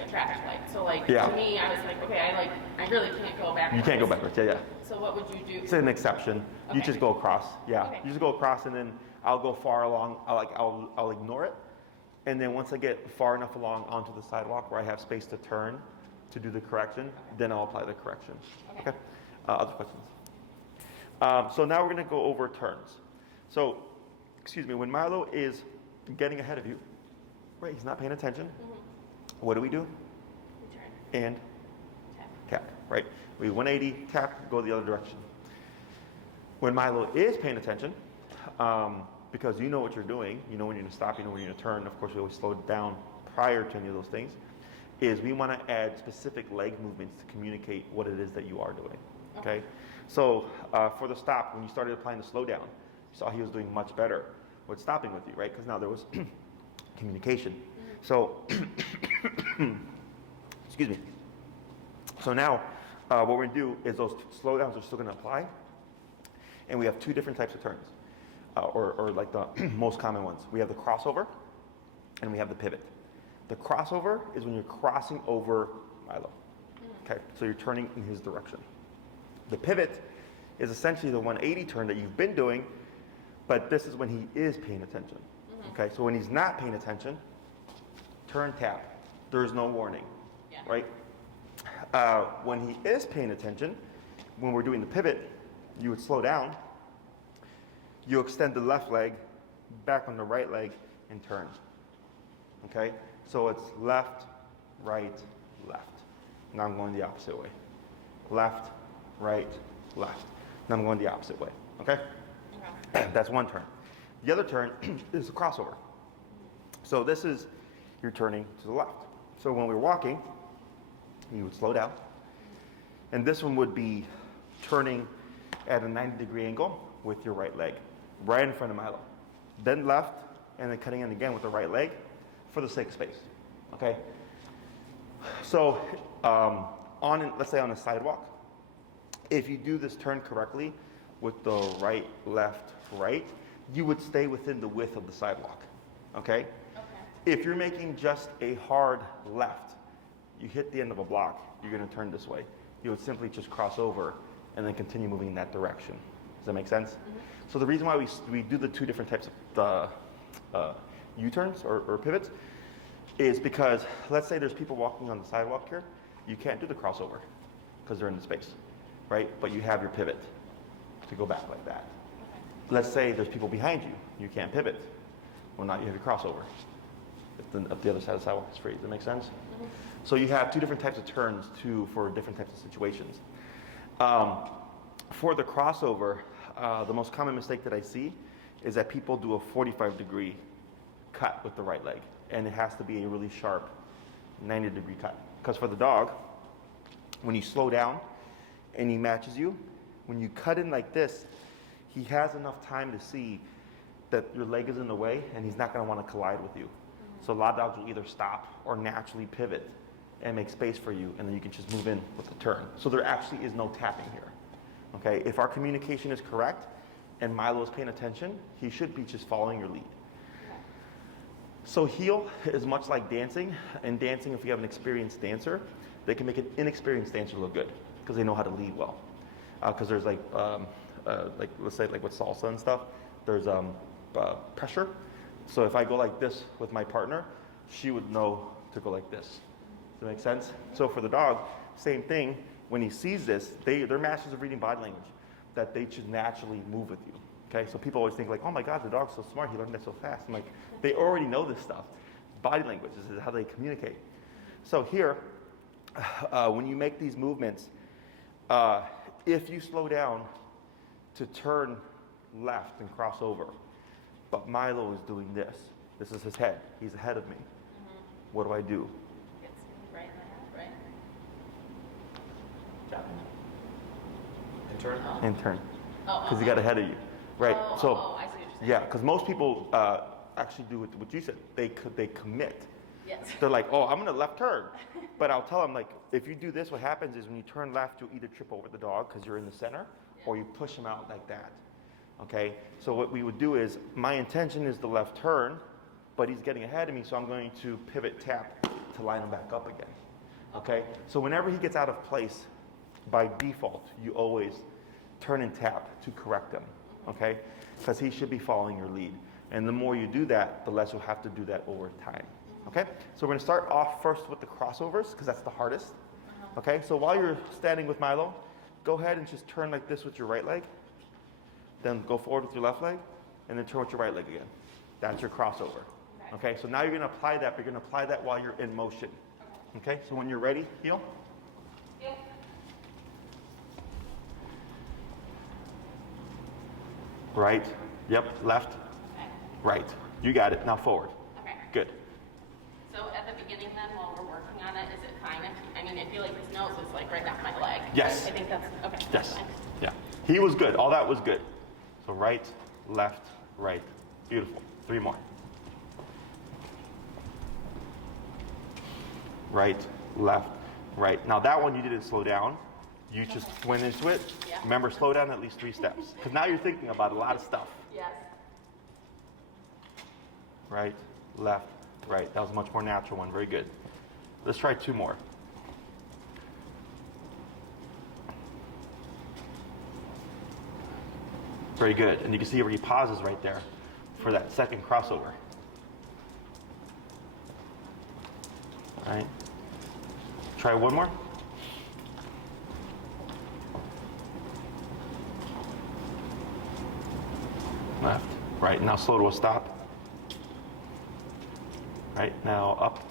a traffic light. So like Yeah. to me, I was like, okay, I really can't go backwards. You can't go backwards. Yeah. So what would you do? It's an exception. You Okay. just go across. Yeah. Okay. You just go across, and then I'll go far along. I'll ignore it, and then once I get far enough along onto the sidewalk where I have space to turn to do the correction, then I'll apply the correction. Okay. Other questions? So now we're going to go over turns. So, excuse me, when Milo is getting ahead of you, right? He's not paying attention. What do we do? Return. And Tap. tap, right? We 180, tap, go the other direction. When Milo is paying attention, because you know what you're doing, you know when you're going to stop, you know when you're going to turn, of course we always slow down prior to any of those things, is we want to add specific leg movements to communicate what it is that you are doing, okay? So for the stop, when you started applying the slow down, you saw he was doing much better with stopping with you, right? Because now there was communication. So, excuse me. So now, what we're going to do is those slowdowns are still going to apply, and we have 2 different types of turns, or like the most common ones. We have the crossover, and we have the pivot. The crossover is when you're crossing over Milo. Okay, so you're turning in his direction. The pivot is essentially the 180 turn that you've been doing, but this is when he is paying attention. Okay, so when he's not paying attention, turn, tap. There's no warning, Yeah. right? When he is paying attention, when we're doing the pivot, you would slow down. You extend the left leg back on the right leg and turn. Okay, so it's left, right, left. Now I'm going the opposite way. Left, right, left. Now I'm going the opposite way. Okay, that's one turn. The other turn is the crossover. So this is you're turning to the left. So when we're walking, you would slow down. And this one would be turning at a 90-degree angle with your right leg, right in front of Milo. Then left, and then cutting in again with the right leg for the sake of space. Okay? So let's say on a sidewalk, if you do this turn correctly with the right, left, right, you would stay within the width of the sidewalk. Okay? If you're making just a hard left, you hit the end of a block, you're going to turn this way. You would simply just cross over and then continue moving in that direction. Does that make sense? Mm-hmm. So the reason why we do the two different types of U-turns or pivots is because, let's say there's people walking on the sidewalk here, you can't do the crossover because they're in the space, right? But you have your pivot to go back like that. Okay. Let's say there's people behind you, you can't pivot. Well, now you have your crossover. If the other side of the sidewalk is free. Does that make sense? Mm-hmm. So you have two different types of turns for different types of situations. For the crossover, the most common mistake that I see is that people do a 45-degree cut with the right leg, and it has to be a really sharp 90-degree cut. Because for the dog, when you slow down and he matches you, when you cut in like this, he has enough time to see that your leg is in the way, and he's not going to want to collide with you. So a lot of dogs will either stop or naturally pivot and make space for you, and then you can just move in with the turn. So there actually is no tapping here. Okay, if our communication is correct and Milo is paying attention, he should be just following your lead. So heel is much like dancing, and dancing, if you have an experienced dancer, they can make an inexperienced dancer look good because they know how to lead well. Because there's like let's say like with salsa and stuff, there's pressure. So if I go like this with my partner, she would know to go like this. Does that make sense? So for the dog, same thing. When he sees this, they're masters of reading body language, that they should naturally move with you. Okay, so people always think like, oh my God, the dog's so smart, he learned that so fast. I'm like, they already know this stuff. Body language is how they communicate. So here, when you make these movements, if you slow down to turn left and cross over, but Milo is doing this. This is his head. He's ahead of me. Mm-hmm. What do I do? It's right in the head, right? And turn. And turn. Because he got ahead of you. Right. I see So what you're saying. yeah, because most people actually do what you said. They commit. Yes. They're like, oh, I'm gonna left turn, but I'll tell them like, if you do this, what happens is when you turn left, you'll either trip over the dog because you're in the center, or you push him out like that. Okay. So what we would do is, my intention is the left turn, but he's getting ahead of me, so I'm going to pivot tap to line him back up again. Okay. So whenever he gets out of place, by default, you always turn and tap to correct him. Okay, because he should be following your lead. And the more you do that, the less you'll have to do that over time. Okay, so we're going to start off first with the crossovers, because that's the hardest. Okay, so while you're standing with Milo, go ahead and just turn like this with your right leg. Then go forward with your left leg, and then turn with your right leg again. That's your crossover. Okay, so now you're going to apply that, but you're going to apply that while you're in motion. Okay, so when you're ready, heel. Yep. Right. Yep. Left. Okay. Right. You got it. Now forward. Okay. Good. So at the beginning then, while we're working on it, is it fine if, I feel like his nose is like right off my leg. Yes. I think that's, okay. Yes. That's fine. Yeah. He was good. All that was good. So right, left, right. Beautiful. 3 more. Right, left, right. Now that one you didn't slow down. You just went into it. Yeah. Remember, slow down at least 3 steps. Because now you're thinking about a lot of stuff. Yes. Right, left, right. That was a much more natural one. Very good. Let's try 2 more. Very good. And you can see where he pauses right there for that second crossover. All right. Try 1 more. Left, right. Now slow to a stop. Right, now up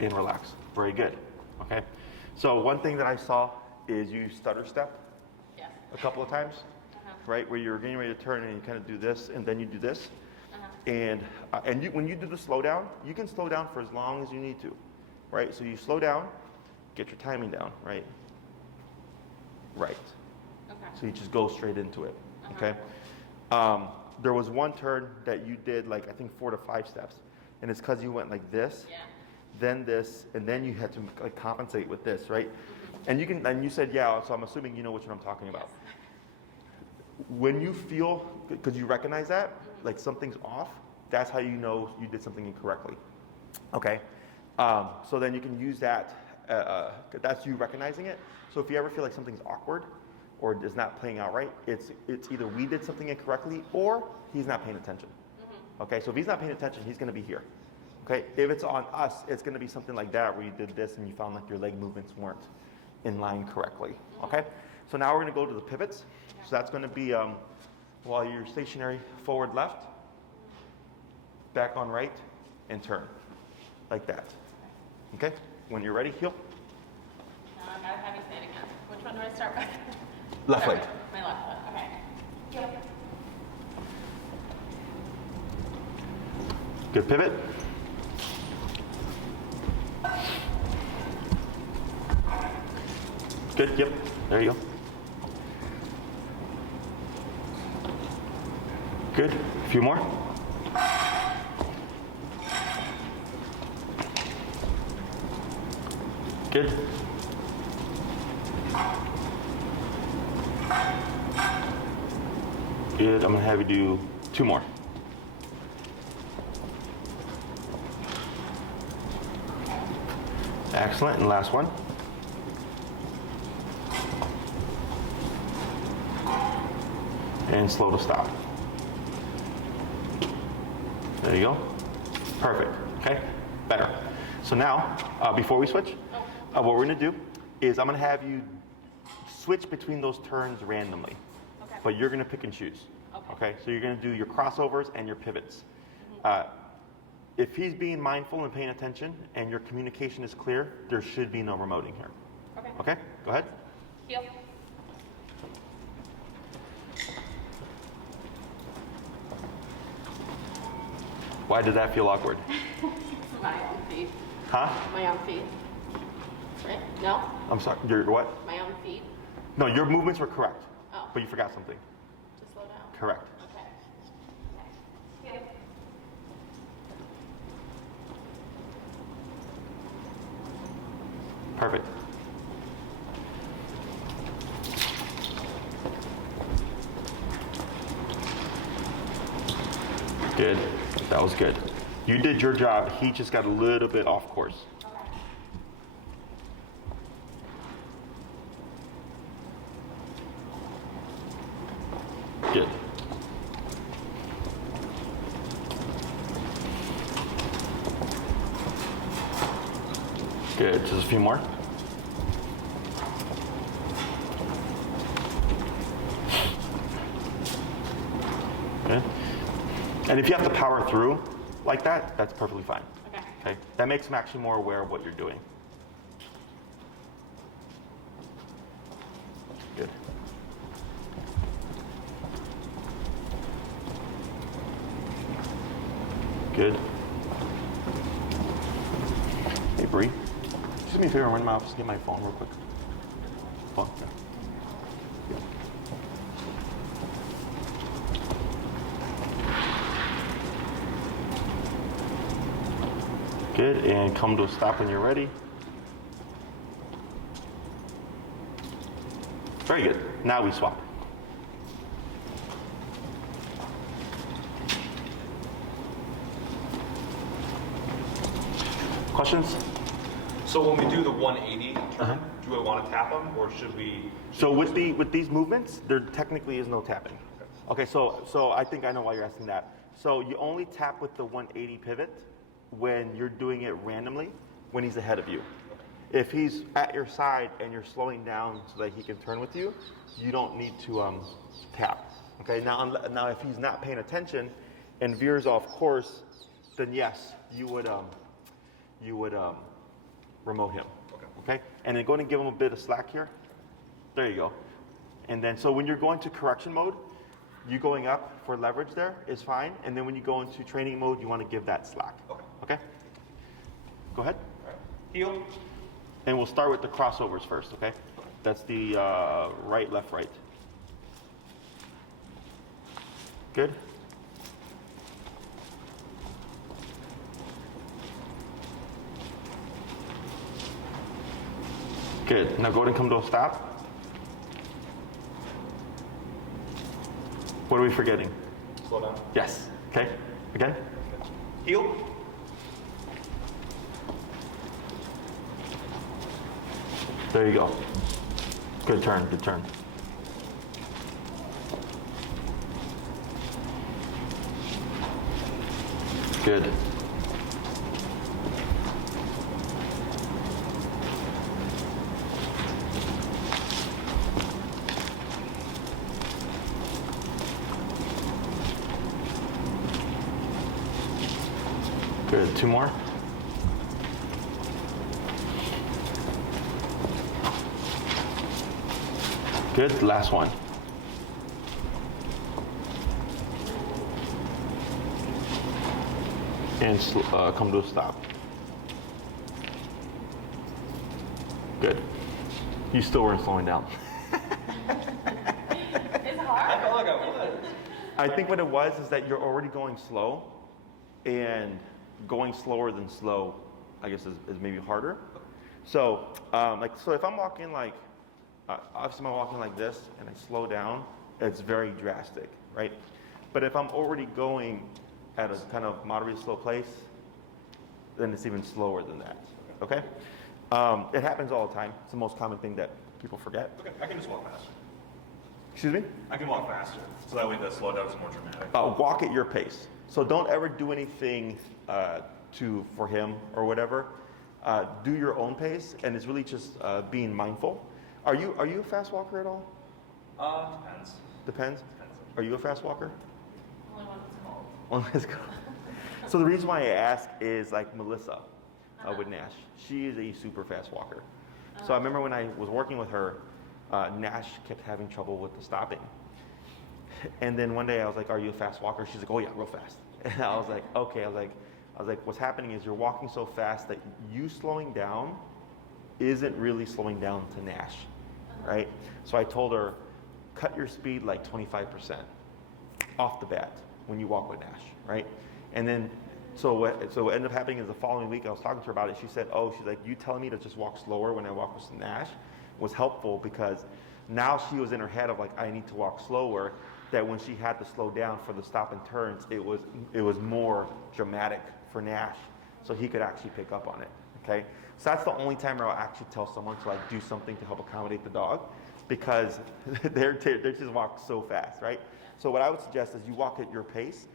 and relax. Very good. Okay. So one thing that I saw is you stutter step Yes. a couple of times, right? Where you're getting ready to turn and you kind of do this and then you do this. And when you do the slow down, you can slow down for as long as you need to, right? So you slow down, get your timing down, right? Right. Okay. So you just go straight into it, okay? There was one turn that you did like, I think 4 to 5 steps. And it's because you went like this, Yeah. then this, and then you had to like compensate with this, right? And you said, yeah, so I'm assuming you know which one I'm talking about. Yes. When you feel, because you recognize that, like something's off, That's how you know you did something incorrectly. Okay? So then you can use that, that's you recognizing it. So if you ever feel like something's awkward or is not playing out right, it's either we did something incorrectly or he's not paying attention. Okay, so if he's not paying attention, he's gonna be here. Okay, if it's on us, it's gonna be something like that where you did this and you found like your leg movements weren't in line correctly. Okay, so now we're gonna go to the pivots. So that's gonna be while you're stationary, forward left, back on right, and turn, like that. Okay, when you're ready, heel. I gotta have you say it again. Which one do I start with? Left leg. My left foot, okay. Heel. Good pivot. Good, yep, there you go. Good, a few more. Good. Good, I'm gonna have you do 2 more. Excellent, and last one. And slow to stop. There you go. Perfect, okay? Better. So now, before we switch, what we're gonna do is I'm gonna have you switch between those turns randomly. Okay. But you're gonna pick and choose. Okay, so you're gonna do your crossovers and your pivots. If he's being mindful and paying attention and your communication is clear, there should be no remoting here. Okay. Okay, go ahead. Heel. Why did that feel awkward? My own feet. Huh? My own feet. Right? No? I'm sorry, your what? My own feet. No, your movements were correct, Oh. but you forgot something. To slow down. Correct. Okay. Okay. Heel. Perfect. Good. That was good. You did your job. He just got a little bit off course. Good. Good. Just a few more. Good. And if you have to power through like that, that's perfectly fine. Okay. Okay. That makes him actually more aware of what you're doing. Good. Good. Hey, Bree. Just do me a favor and run to my office and get my phone real quick. Phone. Yeah. Good, and come to a stop when you're ready. Very good. Now we swap. Questions? So when we do the 180 turn, do I want to tap them or should we? So with these movements, there technically is no tapping. Okay, so I think I know why you're asking that. So you only tap with the 180 pivot when you're doing it randomly, when he's ahead of you. If he's at your side and you're slowing down so that he can turn with you, you don't need to tap. Okay, now if he's not paying attention and veers off course, then yes, you would remote him. Okay, and then go ahead and give him a bit of slack here. There you go. And then so when you're going to correction mode, you going up for leverage there is fine. And then when you go into training mode, you want to give that slack. Okay? Go ahead. Heel. And we'll start with the crossovers first, okay? That's the right, left, right. Good? Good. Now go ahead and come to a stop. What are we forgetting? Slow down. Yes. Okay. Again. Heel. There you go. Good turn, good turn. Good. Good, 2 more. Good, last one. And come to a stop. Good. You still weren't slowing down. It's hard. I felt like I was. I think what it was is that you're already going slow, and going slower than slow, I guess, is maybe harder. So, so if I'm walking like, obviously I'm walking like this and I slow down, it's very drastic, right? But if I'm already going at a kind of moderately slow pace, then it's even slower than that, okay? It happens all the time. It's the most common thing that people forget. Okay, I can just walk faster. Excuse me? I can walk faster, so that way the slowdown is more dramatic. Walk at your pace. So don't ever do anything for him or whatever. Do your own pace, and it's really just being mindful. Are you a fast walker at all? Depends. Depends. Are you a fast walker? Only one that's cold. Well, let's go. So the reason why I ask is like Melissa with Nash. She is a super fast walker. So I remember when I was working with her, Nash kept having trouble with the stopping. And then one day I was like, "Are you a fast walker?" She's like, "Oh yeah, real fast." And I was like, "Okay." I was like, "What's happening is you're walking so fast that you slowing down isn't really slowing down to Nash, right?" So I told her, "Cut your speed like 25% off the bat when you walk with Nash, right?" And then, so what ended up happening is the following week I was talking to her about it. She said, "Oh, she's like, you telling me to just walk slower when I walk with Nash was helpful because now she was in her head of like, I need to walk slower." That when she had to slow down for the stop and turns, it was more dramatic for Nash, so he could actually pick up on it. Okay, so that's the only time where I'll actually tell someone to like do something to help accommodate the dog, because they just walk so fast, right? So what I would suggest is you walk at your pace,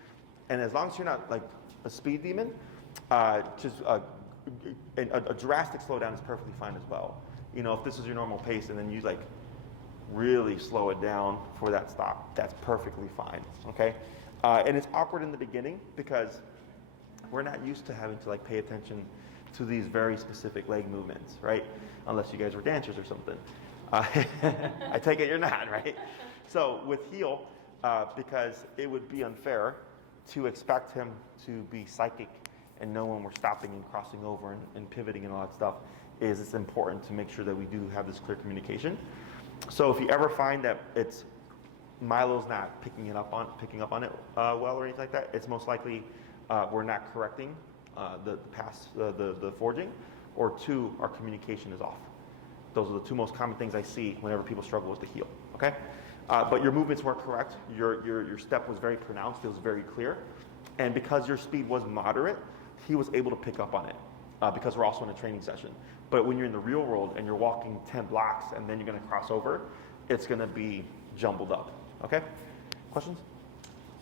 and as long as you're not like a speed demon, just a drastic slowdown is perfectly fine as well. You know, if this is your normal pace, and then you like really slow it down for that stop, that's perfectly fine, okay? And it's awkward in the beginning because we're not used to having to like pay attention to these very specific leg movements, right? Unless you guys were dancers or something. I take it you're not, right? So with heel, because it would be unfair to expect him to be psychic and know when we're stopping and crossing over and pivoting and all that stuff, it's important to make sure that we do have this clear communication. So if you ever find that Milo's not picking up on it well or anything like that, it's most likely we're not correcting the forging, or 2, our communication is off. Those are the 2 most common things I see whenever people struggle with the heel. Okay, but your movements were correct. Your step was very pronounced. It was very clear, and because your speed was moderate, he was able to pick up on it because we're also in a training session. But when you're in the real world and you're walking 10 blocks and then you're going to cross over, it's going to be jumbled up. Okay? Questions?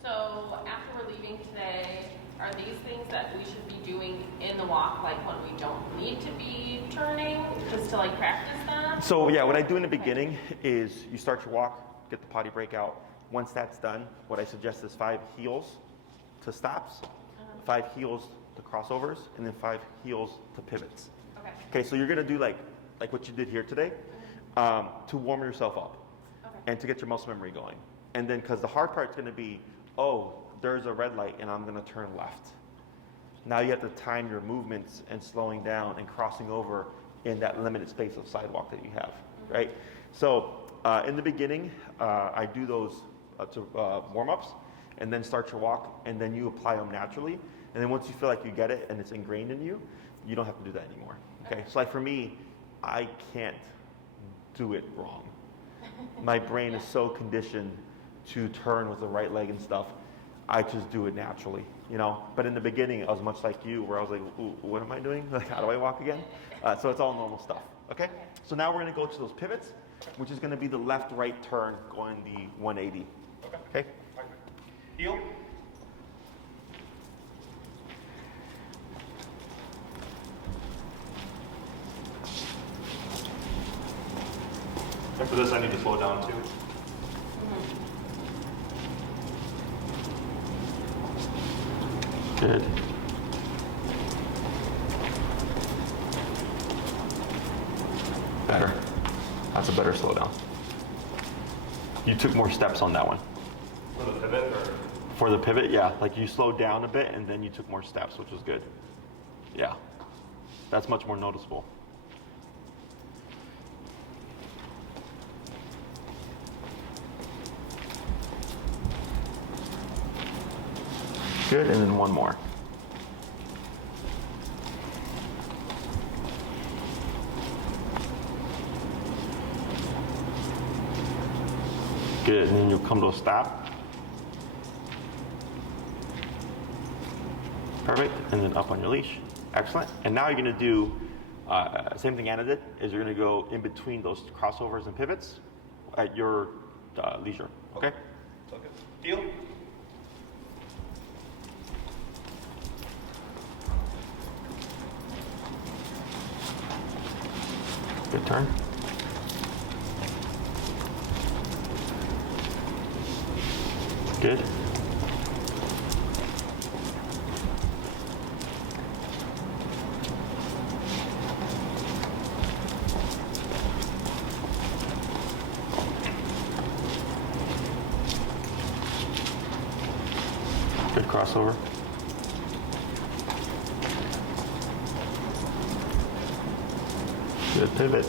So after we're leaving today, are these things that we should be doing in the walk, like when we don't need to be turning, just to like practice that? So yeah, what I do in the beginning is you start your walk, get the potty break out. Once that's done, what I suggest is 5 heels to stops, 5 heels to crossovers, and then 5 heels to pivots. Okay, so you're gonna do like what you did here today, to warm yourself up, and to get your muscle memory going. And then, because the hard part's gonna be, oh, there's a red light and I'm gonna turn left. Now you have to time your movements and slowing down and crossing over in that limited space of sidewalk that you have, right? So in the beginning, I do those warm-ups, and then start your walk, and then you apply them naturally. And then once you feel like you get it and it's ingrained in you, you don't have to do that anymore. Okay, so like for me, I can't do it wrong. My brain is so conditioned to turn with the right leg and stuff. I just do it naturally, you know. But in the beginning, I was much like you, where I was like, "Ooh, what am I doing? Like, how do I walk again?" So it's all normal stuff, okay? So now we're gonna go to those pivots, which is gonna be the left-right turn going the 180, okay? Heel. And for this, I need to slow down too. Good. Better. That's a better slowdown. You took more steps on that one. For the pivot, or? For the pivot, yeah. Like you slowed down a bit and then you took more steps, which was good. Yeah. That's much more noticeable. Good, and then one more. Good, and then you'll come to a stop. Perfect, and then up on your leash. Excellent. And now you're gonna do, same thing Anna did, is you're gonna go in between those crossovers and pivots at your leisure, okay? Okay. Heel. Good turn. Good. Good crossover. Good pivot.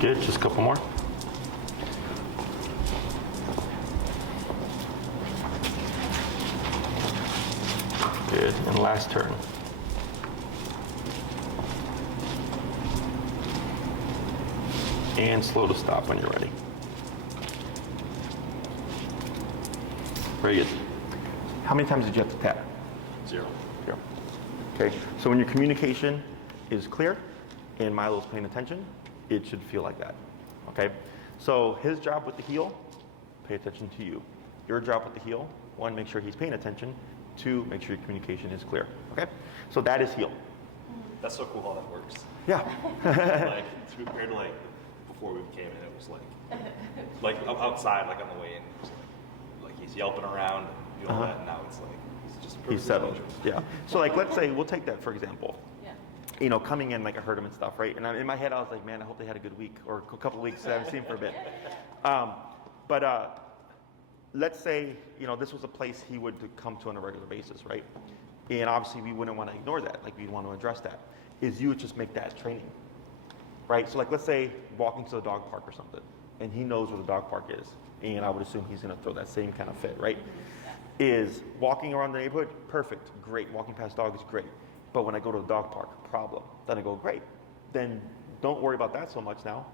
Good, just a couple more. Good, and last turn. And slow to stop when you're ready. Very good. How many times did you have to tap? 0. 0. Okay, so when your communication is clear and Milo's paying attention, it should feel like that, okay? So his job with the heel, pay attention to you. Your job with the heel, 1, make sure he's paying attention. 2, make sure your communication is clear, okay? So that is heel. That's so cool how that works. Yeah. Like compared to like before we came in, it was like outside, like on the way in, it was like he's yelping around and doing all that, and now it's like he's just He's settled, yeah. So like, let's say, we'll take that for example. You know, coming in, like I heard him and stuff, right? And in my head, I was like, man, I hope they had a good week or a couple of weeks that I haven't seen for a bit. But let's say, you know, this was a place he would come to on a regular basis, right? And obviously, we wouldn't want to ignore that. Like, we'd want to address that. Is you would just make that training, right? So, like, let's say walking to the dog park or something, and he knows where the dog park is, and I would assume he's going to throw that same kind of fit, right? Is walking around the neighborhood perfect, great. Walking past dogs, great. But when I go to the dog park, problem. Then I go, great. Then don't worry about that so much now.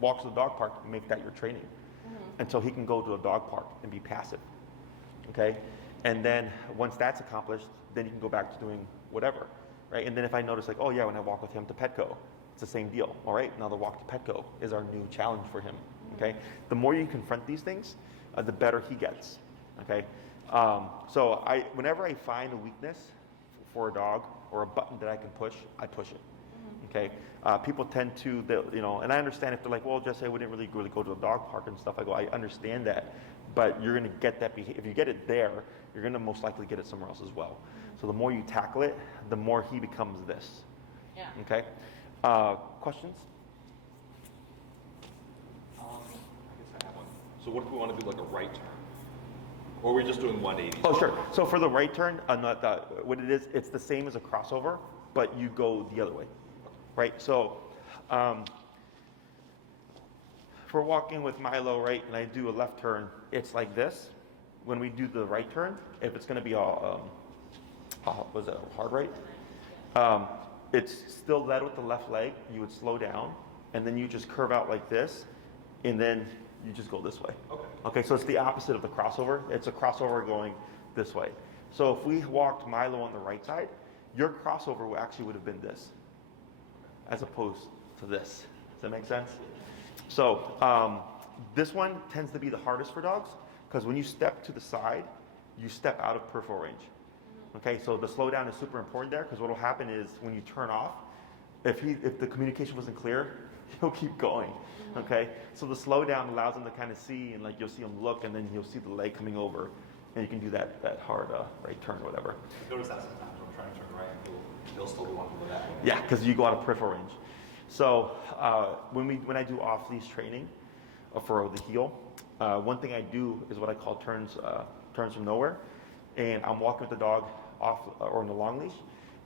Walk to the dog park and make that your training. Until he can go to a dog park and be passive, okay? And then once that's accomplished, then you can go back to doing whatever, right? And then if I notice like, oh yeah, when I walk with him to Petco, it's the same deal, all right? Now the walk to Petco is our new challenge for him, okay? The more you confront these things, the better he gets, okay? So whenever I find a weakness for a dog or a button that I can push, I push it. Okay, people tend to, you know, and I understand if they're like, well, Jesse, I wouldn't really go to a dog park and stuff. I go, I understand that, but you're going to get that behavior. If you get it there, you're going to most likely get it somewhere else as well. So the more you tackle it, the more he becomes this. Yeah. Okay. Questions? I guess I have one. So what if we want to do like a right turn? Or are we just doing 180? Oh, sure. So for the right turn, what it is, it's the same as a crossover, but you go the other way, right? So if we're walking with Milo, right, and I do a left turn, it's like this. When we do the right turn, if it's going to be a was it a hard right? It's still led with the left leg. You would slow down, and then you just curve out like this, and then you just go this way. Okay. Okay, so it's the opposite of the crossover. It's a crossover going this way. So if we walked Milo on the right side, your crossover actually would have been this, as opposed to this. Does that make sense? So this one tends to be the hardest for dogs, because when you step to the side, you step out of peripheral range. Okay, so the slowdown is super important there, because what will happen is when you turn off, if the communication wasn't clear, he'll keep going. Okay, so the slowdown allows him to kind of see, and like you'll see him look, and then you'll see the leg coming over, and you can do that hard right turn or whatever. Notice that sometimes when I'm trying to turn right, he'll still want to go that way. Yeah, because you go out of peripheral range. So when I do off leash training for the heel, one thing I do is what I call turns from nowhere, and I'm walking with the dog off or in the long leash,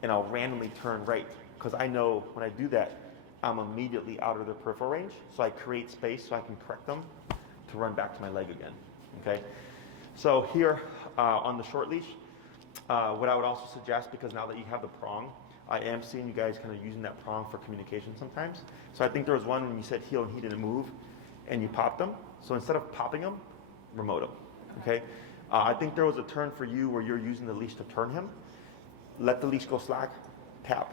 and I'll randomly turn right, because I know when I do that, I'm immediately out of their peripheral range, so I create space so I can correct them to run back to my leg again. Okay, so here on the short leash, what I would also suggest, because now that you have the prong, I am seeing you guys kind of using that prong for communication sometimes. So I think there was one when you said heel and he didn't move, and you popped them. So instead of popping him, remote him. Okay, I think there was a turn for you where you're using the leash to turn him. Let the leash go slack, tap,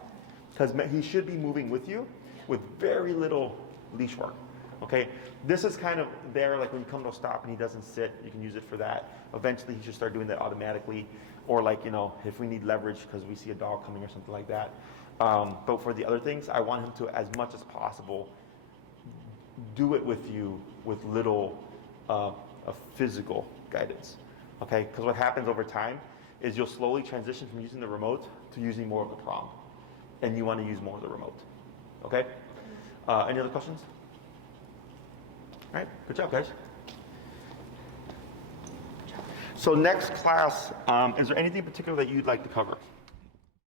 because he should be moving with you with very little leash work. Okay, this is kind of there, like when you come to a stop and he doesn't sit, you can use it for that. Eventually he should start doing that automatically, or like, you know, if we need leverage because we see a dog coming or something like that. But for the other things, I want him to, as much as possible, do it with you with little physical guidance. Okay, because what happens over time is you'll slowly transition from using the remote to using more of the prong, and you want to use more of the remote. Okay? Any other questions? All right, good job, guys. So next class, is there anything particular that you'd like to cover?